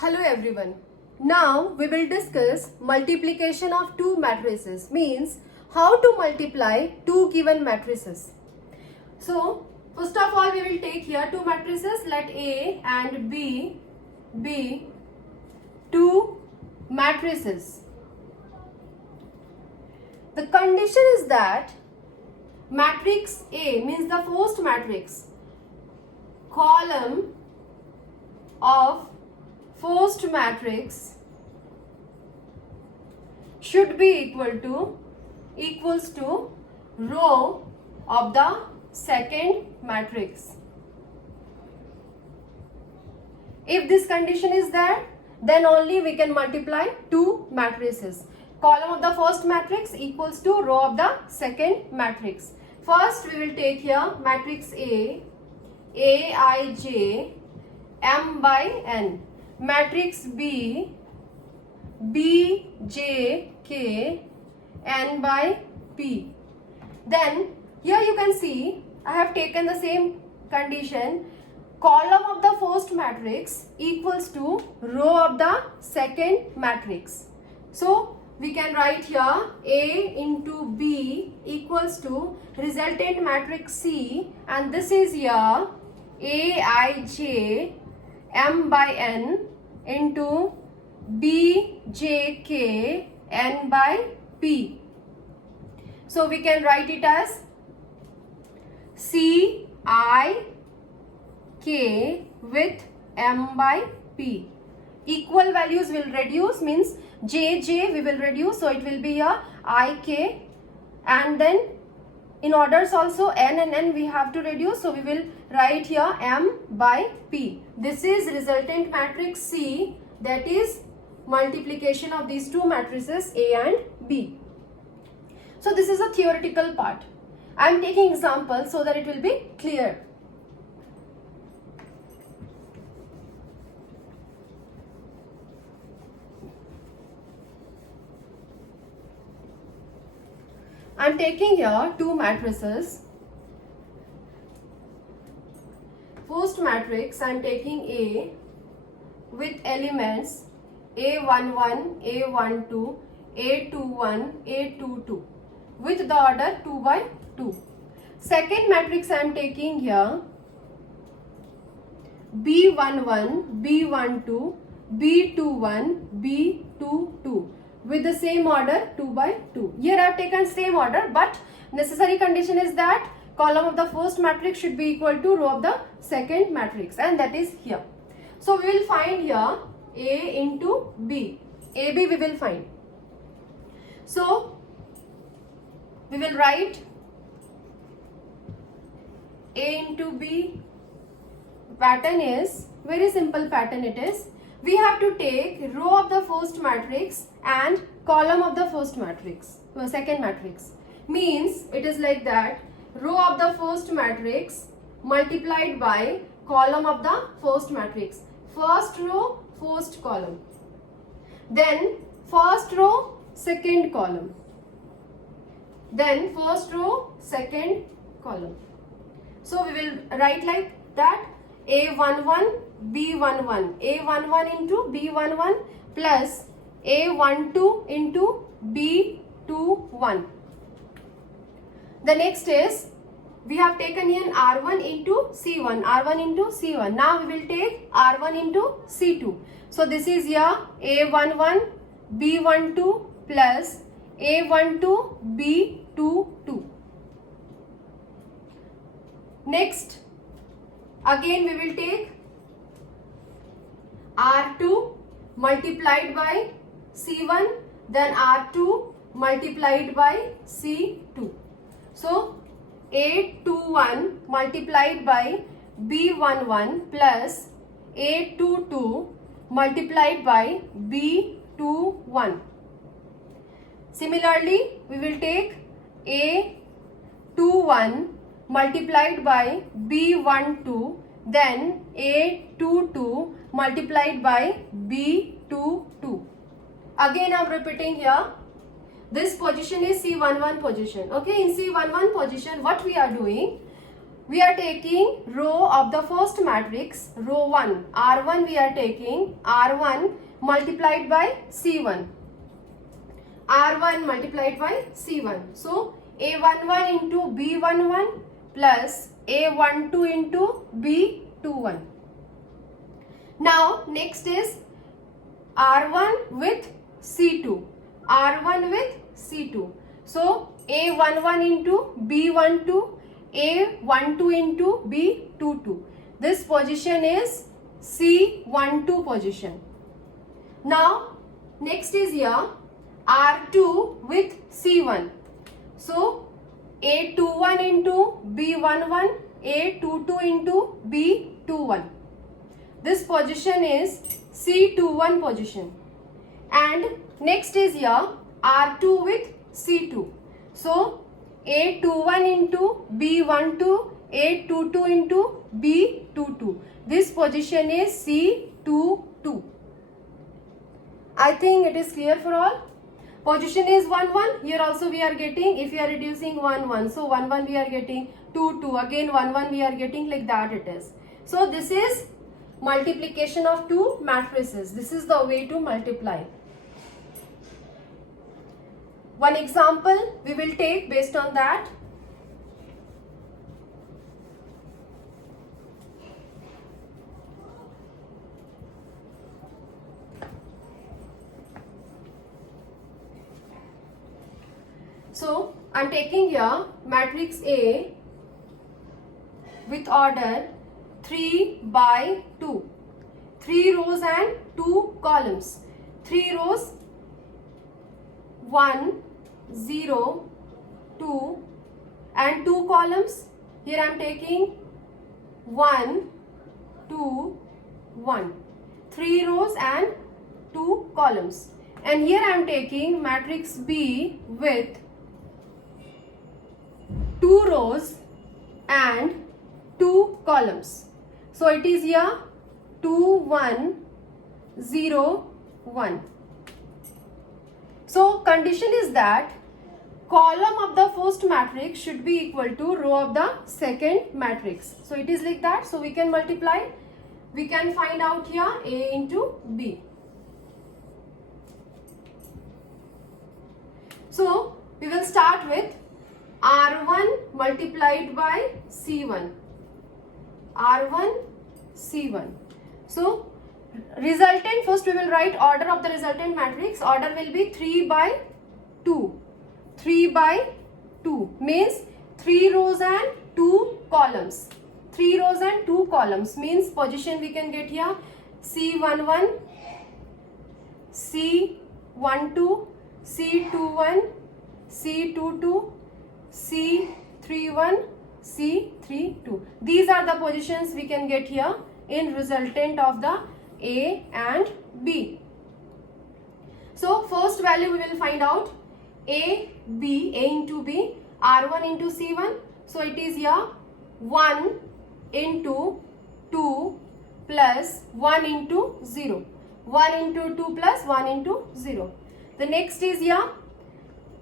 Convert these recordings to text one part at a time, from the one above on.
Hello everyone. Now we will discuss multiplication of two matrices, means how to multiply two given matrices. So first of all we will take here two matrices, let A and B be two matrices. The condition is that matrix A means the first matrix, column of first matrix should be equals to row of the second matrix. If this condition is there, then only we can multiply two matrices. Column of the first matrix equals to row of the second matrix. First we will take here matrix A, Aij, M by N. Matrix B, Bj, K, N by P. Then here you can see I have taken the same condition. Column of the first matrix equals to row of the second matrix. So we can write here A into B equals to resultant matrix C, and this is here Aij M by N into Bjk N by P. So we can write it as Ci K with M by P. Equal values will reduce, means J we will reduce, so it will be here Ik, and then in orders also N and N we have to reduce, so we will write here M by P. This is resultant matrix C, that is multiplication of these two matrices A and B. So this is a theoretical part. I am taking examples so that it will be clear. I am taking here two matrices. First matrix I am taking A with elements A11, A12, A21, A22 with the order 2 by 2. Second matrix I am taking here B11, B12, B21, B22 with the same order 2 by 2. Here I have taken same order, but necessary condition is that column of the first matrix should be equal to row of the second matrix, and that is here. So we will find here A into B. AB we will find. So we will write A into B. Pattern is very simple pattern it is. We have to take row of the first matrix and column of the first matrix, second matrix. Means it is like that, row of the first matrix multiplied by column of the first matrix. First row, first column. Then first row, second column. Then first row, second column. So we will write like that. A11, B11, A11 into B11 plus A12 into B21. The next is, we have taken in R1 into C1, R1 into C1. Now we will take R1 into C2. So this is here A11, B12 plus A12, B22. Next, again we will take R2 multiplied by C1, then R2 multiplied by C2. So A21 multiplied by B11 plus A22 multiplied by B21. Similarly, we will take A21 multiplied by B12, then A22 multiplied by B22. Again I am repeating here, this position is C11 position. Okay, in C11 position what we are doing, we are taking row of the first matrix, row 1, R1 we are taking R1 multiplied by C1. R1 multiplied by C1. So, A11 into B11 plus A12 into B21. Now, next is R1 with C2. R1 with C2. So, A11 into B12, A12 into B22. This position is C12 position. Now, next is here R2 with C1. So, A21 into B11, A22 into B21. This position is C21 position. And next is here R2 with C2. So, A21 into B12, A22 into B22. This position is C22. I think it is clear for all. Position is 1 1. Here also we are getting, if we are reducing 1 1. So 1 1 we are getting, 2 2. Again 1 1 we are getting, like that it is. So this is multiplication of two matrices. This is the way to multiply. One example we will take based on that. So, I am taking here matrix A with order 3 by 2. 3 rows and 2 columns. 3 rows 1, 0, 2 and 2 columns. Here I am taking 1, 2, 1. 3 rows and 2 columns. And here I am taking matrix B with 2 rows and 2 columns. So it is here 2, 1, 0, 1. So condition is that column of the first matrix should be equal to row of the second matrix. So it is like that. So we can multiply. We can find out here A into B. So we will start with R1 multiplied by C1. R1, C1. So resultant, first we will write order of the resultant matrix. Order will be 3 by 2. 3 by 2 means 3 rows and 2 columns. 3 rows and 2 columns means position we can get here C11, C12, C21, C22, C31, C32. These are the positions we can get here in resultant of the A and B. So first value we will find out A into B, R1 into C1. So it is here 1 into 2 plus 1 into 0. 1 into 2 plus 1 into 0. The next is here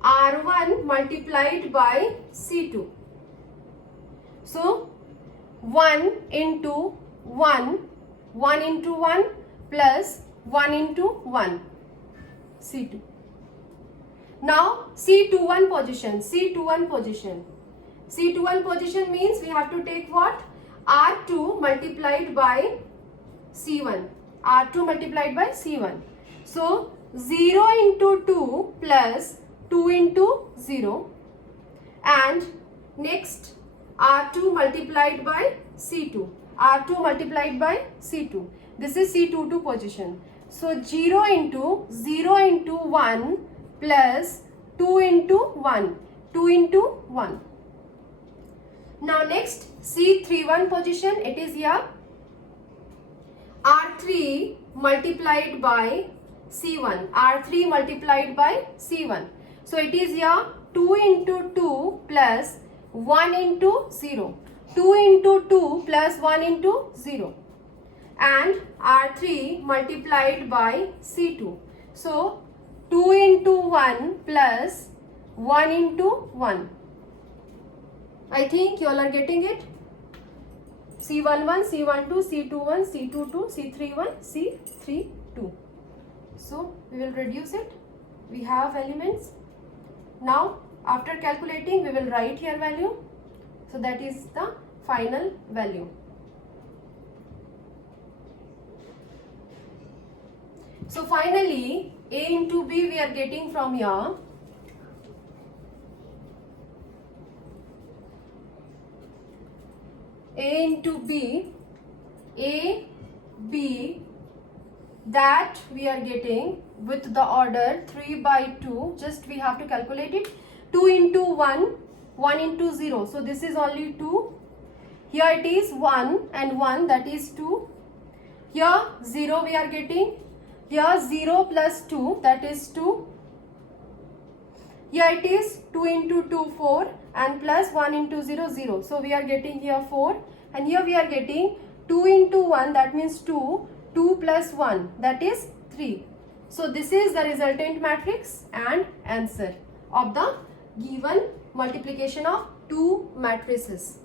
R1 multiplied by C2. So 1 into 1, 1 into 1 plus 1 into 1, C2. Now C21 position, C21 position. C21 position means we have to take what? R2 multiplied by C1. R2 multiplied by C1. So 0 into 2 plus 2 into 0 and next R2 multiplied by C2. R2 multiplied by C2. This is C22 position. So 0 into 1 plus 2 into 1. 2 into 1. Now next C31 position, it is here R3 multiplied by C1. R3 multiplied by C1. So it is here 2 into 2 plus 1 into 0. 2 into 2 plus 1 into 0. And R3 multiplied by C2. So 2 into 1 plus 1 into 1. I think you all are getting it. C11, C12, C21, C22, C31, C32. So we will reduce it. We have elements. Now after calculating, we will write here value. So that is the final value. So finally, A into B we are getting from here. A into B, A, B, that we are getting with the order 3 by 2. Just we have to calculate it. 2 into 1, 1 into 0. So this is only 2. Here it is 1 and 1, that is 2. Here 0 we are getting. Here 0 plus 2, that is 2. Here it is 2 into 2, 4, and plus 1 into 0, 0. So we are getting here 4, and here we are getting 2 into 1, that means 2. 2 plus 1, that is 3. So this is the resultant matrix and answer of the given multiplication of two matrices.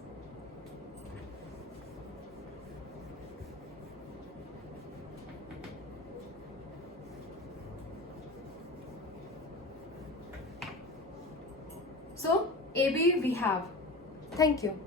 So AB we have. Thank you.